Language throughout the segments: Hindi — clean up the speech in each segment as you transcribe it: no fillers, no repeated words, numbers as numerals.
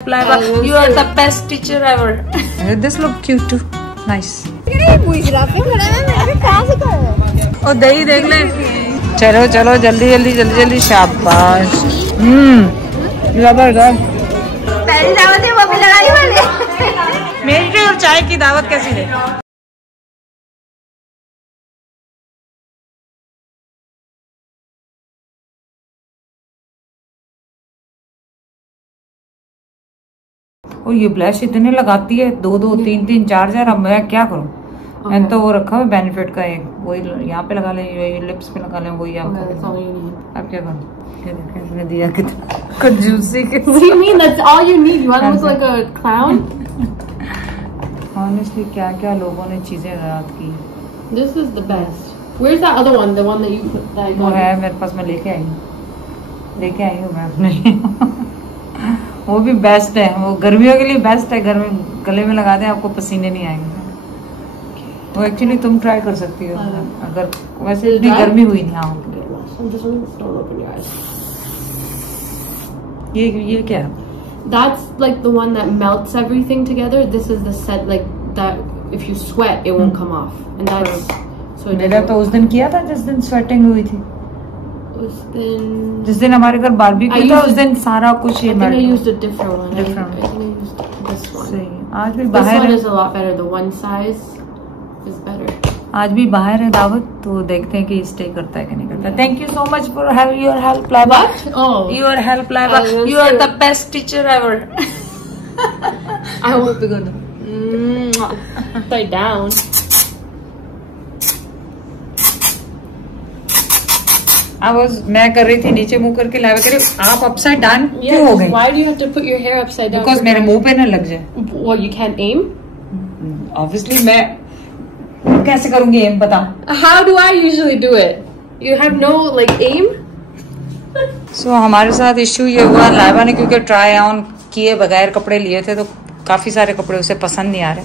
You are the best teacher ever. This look cute too. Nice. और दही देख ले। चलो चलो जल्दी जल्दी जल्दी जल्दी शाबाश। जबरदस्त। पहली दावत है वो भी लगाई वाले। मेरी और चाय की दावत कैसी रही? और ये ब्लश इतने लगाती है, 2-2 3-3 4-4। अब मैं क्या करूँ? मैंने तो वो रखा है बेनिफिट का एक, वही यहाँ पे लगा लें, ये लिप्स पे लगा लें, वही आप। अब क्या करूँ? मैंने दिया कितना कंजूसी के। Honestly, क्या क्या लोगों ने चीजें रात की। This is the best. Where's that other one? The one that you put that वो है मेरे पास, मैं लेके आई हूँ मैं अपने लिए। वो भी बेस्ट है, वो गर्मियों के लिए बेस्ट है। घर में गले में लगा दें, आपको पसीने नहीं आएंगे। वो एक्चुअली तुम ट्राई कर सकती हो अगर वैसे इतनी गर्मी हुई नहीं। हाँ ये क्या है? That's like the one that melts everything together. This is the set like that. If you sweat, it won't come off, and that's so. मेरा तो उस दिन किया था जिस दिन स्वेटिंग हुई थी। जिस दिन हमारे घर बारबेक्यू था उस दिन सारा कुछ ये I used a different one. Different. I used this one. सही। आज भी This बाहर one है। is a lot better. The one size is better. आज भी बाहर है दावत, तो देखते हैं कि स्टे करता है कि नहीं करता। Thank you so much for your help Laiba. Your help Laiba. You are the best teacher ever. I hope you're gonna upside down. मैं कर रही थी नीचे मुंह करके, लाइबा कर रही, आप अपसाइड डाउन क्यों हो गई? Why do you have to put your hair upside down? Because मेरे मुंह पे ना लग जाए। Well, you can't aim. Obviously मैं कैसे करूंगी एम, बता। How do I usually do it? You have no like aim? So हमारे साथ इश्यू ये हुआ, लाइबा ने क्योंकि ट्राई ऑन किए बगैर कपड़े लिए थे, तो काफी सारे कपड़े उसे पसंद नहीं आ रहे।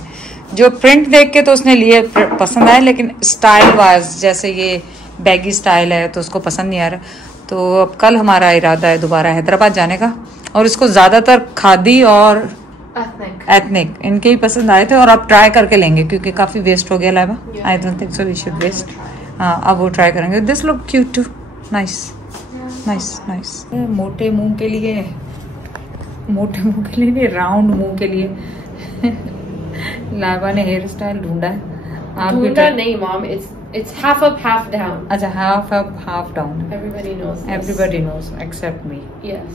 जो प्रिंट देख के तो उसने लिए, पसंद आए, लेकिन स्टाइल वाइज जैसे ये बैगी स्टाइल है तो उसको पसंद नहीं आ रहा। तो अब कल हमारा इरादा है दोबारा हैदराबाद जाने का, और इसको ज्यादातर खादी और एथनिक इनके ही पसंद आए थे, और अब ट्राई करके लेंगे क्योंकि काफी वेस्ट हो गया Laiba. I don't think so we should waste. हाँ अब वो ट्राई करेंगे। This look cute too. Nice nice nice. मोटे मुंह के लिए, मोटे मुंह के लिए नहीं, राउंड मुंह के लिए लाइबा ने हेयर स्टाइल ढूंढा है। आप ढूंढा नहीं mom, it's half up half down. अच्छा half up half down. Everybody knows this. Everybody knows except me. Yes.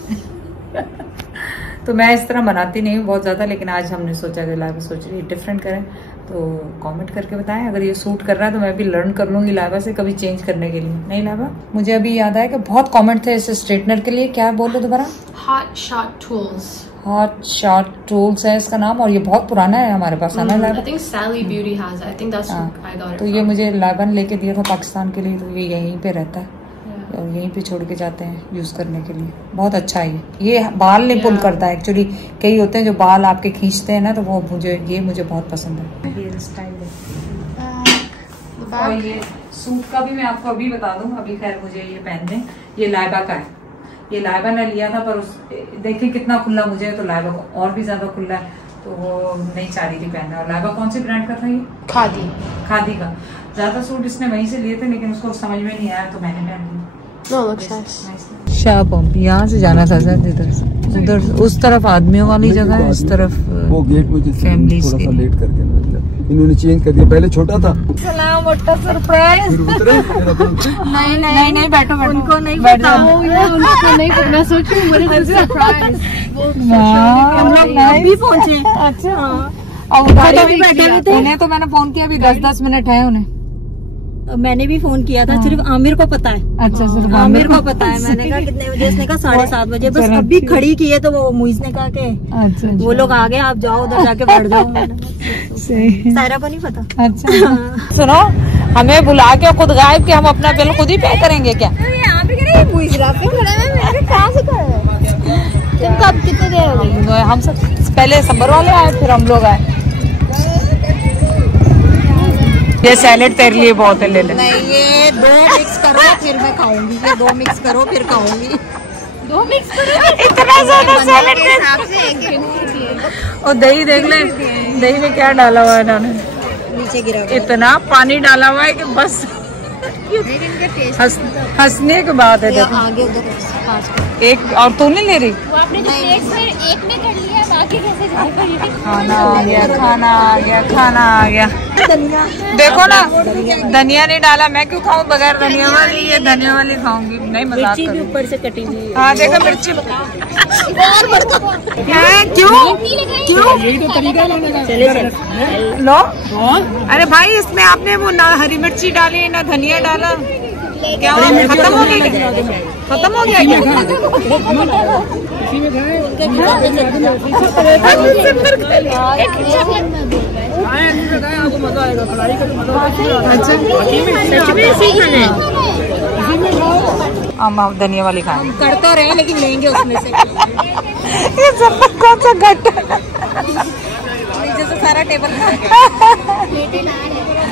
तो मैं इस तरह बनाती नहीं हूँ बहुत ज्यादा, लेकिन आज हमने सोचा कि लाइबा सोच रही है डिफरेंट करें, तो कमेंट करके बताएं अगर ये सूट कर रहा है तो मैं भी लर्न कर लूंगी लाइबा से कभी चेंज करने के लिए। नहीं लाइबा, मुझे अभी याद आया कि बहुत कमेंट थे इस स्ट्रेटनर के लिए, क्या बोलो दोबारा? Hot Shot Tools. Hot shot tools है इसका नाम, और ये बहुत पुराना है हमारे पास। है ना Laiba? I think Sally Beauty has. I think that's where I got it तो ये मुझे लाइबा ने लेके दिया था पाकिस्तान के लिए, तो ये यहीं पे रहता है और यहीं पे छोड़ के जाते हैं यूज करने के लिए। बहुत अच्छा है ये बाल नहीं पुल करता है। एक्चुअली कई होते हैं जो बाल आपके खींचते हैं ना, तो वो मुझे बहुत पसंद है। हेयर स्टाइल है। और ये सूट का भी मैं आपको अभी बता दूं, अभी खैर मुझे ये पहनने, ये लाइबा का है। ये लाइबा ने लिया था, पर देखिए कितना खुला मुझे, तो लाइबा को और भी ज्यादा खुला है, तो वो नहीं चाह रही थी पहनना। और लाइबा कौन सी ब्रांड का था ये? खादी का। ज्यादा सूट इसने वहीं से लिए थे, लेकिन उसको समझ में नहीं आया तो मैंने पहन लिया। शाह पंप यहाँ से जाना था सर, इधर से उधर, उस तरफ आदमियों वाली जगह है, इस तरफ वो गेट मुझे फैमिली थोड़ा सा लेट करके इन्होंने चेंज कर दिया, पहले छोटा था। सलाम, मोटा सरप्राइज। नहीं बैठो, उनको नहीं पता, उनको नहीं पता। मैं सोच रही हूँ सरप्राइज हम लोग अभी पहुंचे। अच्छा, और बैठे थे। उन्हें तो मैंने फोन किया, अभी 10-10 मिनट है उन्हें। मैंने भी फोन किया था, सिर्फ आमिर को पता है। अच्छा, सिर्फ आमिर को पता है। मैंने कहा कितने बजे, उसने कहा 7:30 बजे। बस अभी खड़ी की है, तो वो मुइज ने कहा कि वो लोग आ गए, आप जाओ उधर जाके बैठ जाओ। सायरा को नहीं पता। अच्छा सुनो, हमें बुला के खुद गायब कि हम अपना बिल खुद ही पे करेंगे क्या? कब कितने देर हो गई? हम सब पहले संबर वाले आए, फिर हम लोग आए। ये सैलेड तेरे लिए बहुत है, ले ले। नहीं, ये 2 मिक्स करो फिर मैं खाऊंगी। ये 2 मिक्स करो फिर खाऊंगी। दो मिक्स करो। इतना ज्यादा सैलेड और दही देख ले, दही में क्या डाला हुआ है इन्होंने, नीचे गिरा इतना पानी डाला हुआ है कि बस हंसने की बात है। देखो आगे उधर एक और तू नहीं ले रही? वो आपने जो प्लेट में एक में कर लिया, बाकी कैसे जाएगा? खाना आ गया, खाना आ गया, खाना आ गया। धनिया देखो ना, धनिया नहीं डाला, मैं क्यों खाऊं बगैर धनिया वाली? ये धनिया वाली खाऊंगी, नहीं मजाक कर रही। ऊपर से कटी हुई। हाँ देखो मिर्ची क्यों क्यों यही तो तरीका है लेने का। चले लो। अरे भाई इसमें आपने वो ना हरी मिर्ची डाली ना धनिया डाला, क्या खत्म हो गया? खत्म हो गया क्या? इसी में खाए। आपको मजा आएगा, कढ़ाई का मजा। हम धनिया वाली खाएंगे। कर तो रहे लेकिन लेंगे उसमें से। ये सब कौन सा घट नीचे से सारा टेबल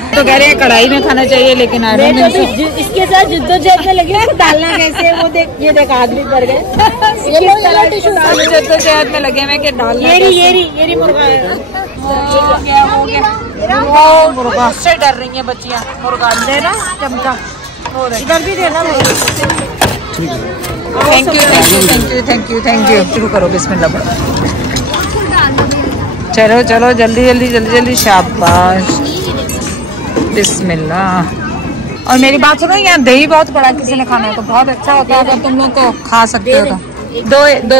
तो कह रहे हैं कढ़ाई में खाना चाहिए, लेकिन इसके साथ जिद्दोजहद में लगी है, डालना कैसे? वो देख, ये देख आदमी पड़ गए। जिद्दोजहद में लगे हैं कि डालना। ये मुर्गा वो मुर्गा से डर रही है बच्चियाँ। मुर्गा देना चमचा, इधर भी देना। Thank you thank you thank you thank you thank you. शुरू करो, बिस्मिल्लाह पढ़ो। चलो चलो जल्दी जल्दी जल्दी जल्दी, शाबाश, बिस्मिल्लाह। और मेरी बात सुनो, यहाँ दही बहुत पड़ा, किसी ने खाना है तो बहुत अच्छा होता है अगर तुम लोग को खा सकते हो तो।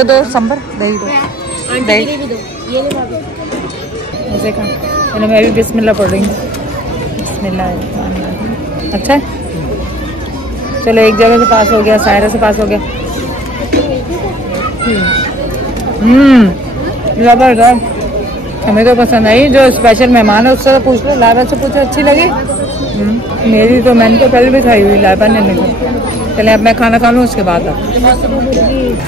दो संभर दही दो, दही ऐसे खा। चलो मैं भी बिस्मिल्लाह पढ़ रही हूँ। बिस्मिल्लाह। अच्छा चलो, एक जगह से पास हो गया, सायरा से पास हो गया। जबरदस्त, हमें तो पसंद आई। जो स्पेशल मेहमान है उससे तो पूछ लो, लाइबा से पूछो अच्छी लगी। मेरी तो मैंने तो पहले भी खाई हुई, लाइबा ने नहीं खाई। चले अब मैं खाना खा लूँ उसके बाद।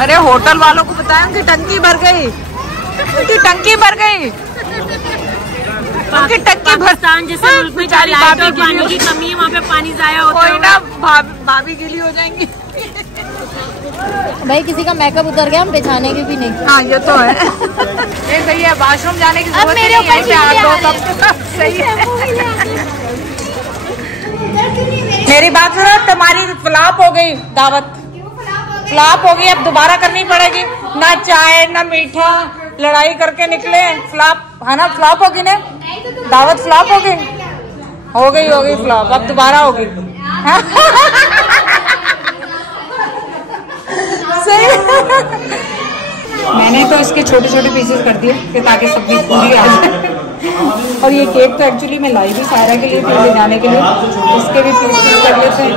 अरे होटल वालों को बताया कि टंकी भर गई, उनकी टंकी भर गई, उनकी टंकी पाकिस्तान जैसे मुल्क में बेचारी भाभी पानी की कमी है, वहाँ पे पानी जाया होता है। कोई ना, भाभी गीली हो जाएंगी। भाई किसी का मेकअप उतर गया, हम बिछाने की भी नहीं। हाँ ये तो है। ये सही है, वॉशरूम जाने की जरूरत नहीं है, सही है। मेरी बात सुनो, तुम्हारी फ्लॉप हो गई दावत, फ्लॉप हो गई, अब दोबारा करनी पड़ेगी। ना चाय ना मीठा, लड़ाई करके निकले, फ्लॉप है ना? फ्लॉप होगी ना दावत, फ्लॉप होगी, हो गई फ्लॉप, अब दोबारा होगी। मैंने तो इसके छोटे छोटे पीसेस कर दिए कि ताकि सब्जी पूरी आ जाए। और ये केक तो एक्चुअली मैं लाई थी सायरा के लिए, फिर ले जाने के लिए, इसके भी पीस कर लिए थे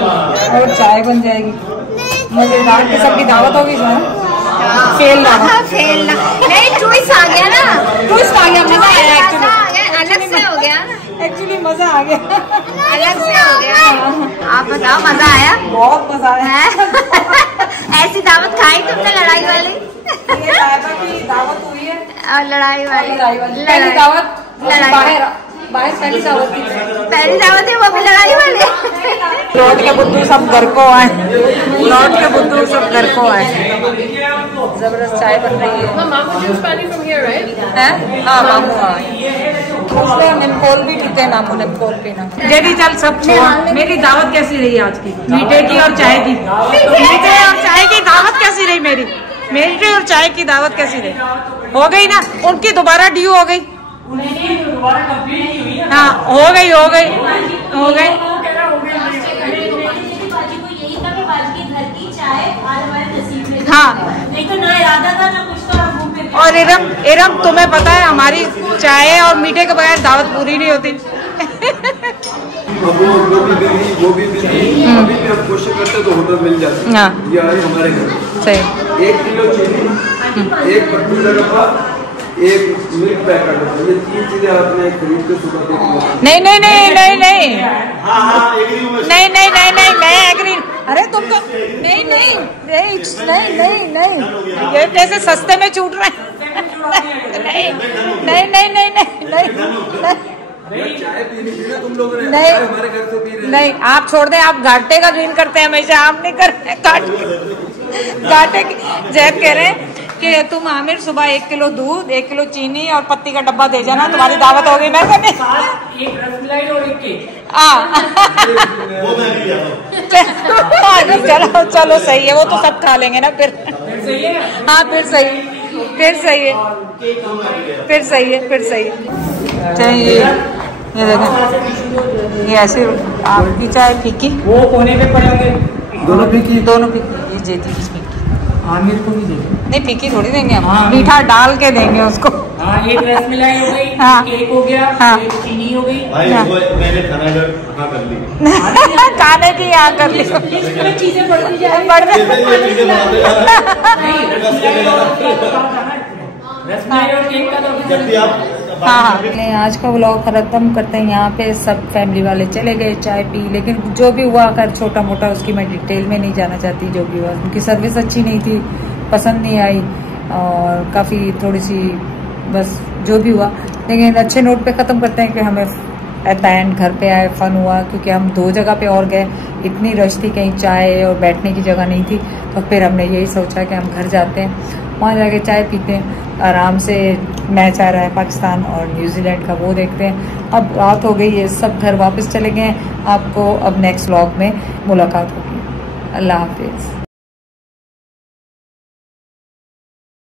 और चाय बन जाएगी। मुझे दाल की सबकी दावत होगी जो फेल ना नहीं, ट्विस्ट आ गया ना, ट्विस्ट आ गया, मजा आया एक्चुअली, अलग से हो गया, एक्चुअली मजा आ गया, अलग से हो गया। आप बताओ, मजा आया? बहुत मजा आया। ऐसी दावत खाई तुमने लड़ाई वाली? ये दावत हुई है और लड़ाई वाली पहली दावत, बाहर पहली दावत थी, पहली दावत है, वो भी लड़ाई वाली। लौट के बुद्धू सब घर को आए, लौट के बुद्धू सब घर को आए। जबरदस्त चाय बन रही है। हाँ मामू उसने निमकोल भी पीते हैं, मामू निमकोल पीना। जेडी चल सब छोड़, मेरी दावत कैसी रही आज की? मीठे की और चाय की, मीठे और चाय की दावत कैसी रही मेरी? मीठे और चाय की दावत कैसी रही? हो गई ना, उनकी दोबारा ड्यू हो गई। हाँ हो गई हाँ। नहीं तो ना इरादा था ना कुछ, तो और इरम तुम्हें पता है हमारी चाय और मीठे के बगैर दावत पूरी नहीं होती। वो भी अभी भी हम कोशिश करते तो होटल मिल जाता। हाँ ये आ रही हमारे घर सही। 1 किलो चीनी, 1 पत्ती का डब्बा, 1 मिल्क पैक का डब्बा, ये 3 चीजें आपने खरीद के सुबह देख। नहीं मैं एग्री। अरे तुम तो नहीं ये कैसे सस्ते में छूट रहे हैं? चाय पीनी थी ना तुम लोगों ने, नहीं हमारे घर से पी रहे हैं। नहीं, आप छोड़ दें, आप घाटे का ड्रीम करते हैं हमेशा, आप नहीं करते काट। घाटे की। जैब कह रहे हैं कि तुम आमिर सुबह 1 किलो दूध, 1 किलो चीनी और पत्ती का डब्बा दे जाना, तुम्हारी दावत हो गई। मैं कहने एक रसमलाई और एक केक। चलो चलो सही है, वो तो सब खा लेंगे ना फिर। सही है। हाँ फिर सही है, फिर सही है, फिर सही है, फिर सही है। चाहिए ये देखें, ये ऐसे आपकी चाय फीकी, वो कोने पे पड़े होंगे दोनों फीकी, दोनों फीकी। ये जेती की फीकी, आमिर को भी देंगे। नहीं फीकी थोड़ी देंगे हम, हाँ। मीठा डाल के देंगे उसको। हाँ, एक रसमलाई हो गई, हाँ। केक हो गया, हाँ। एक चीनी हो गई। हाँ। मैंने खाना हाँ कर ली, खाने की यहाँ कर ली, इसमें चीजें बढ़ती जाएंगी। बढ़ गई। नहीं, रसमलाई और केक का तो जब आप हाँ, आज का व्लॉग खत्म करते हैं यहाँ पे। सब फैमिली वाले चले गए, चाय पी, लेकिन जो भी हुआ अगर छोटा मोटा उसकी मैं डिटेल में नहीं जाना चाहती। जो भी हुआ, उनकी सर्विस अच्छी नहीं थी, पसंद नहीं आई, और काफ़ी थोड़ी सी बस जो भी हुआ। लेकिन अच्छे नोट पे ख़त्म करते हैं कि हमें एट द एंड घर पे आए, फन हुआ, क्योंकि हम 2 जगह पे और गए, इतनी रश थी, कहीं चाय और बैठने की जगह नहीं थी। तो फिर हमने यही सोचा कि हम घर जाते हैं, वहाँ जाके चाय पीते हैं, आराम से मैच आ रहा है पाकिस्तान और न्यूजीलैंड का, वो देखते हैं। अब रात हो गई है, सब घर वापस चले गए हैं। आपको अब नेक्स्ट व्लॉग में मुलाकात होगी। अल्लाह हाफिज़।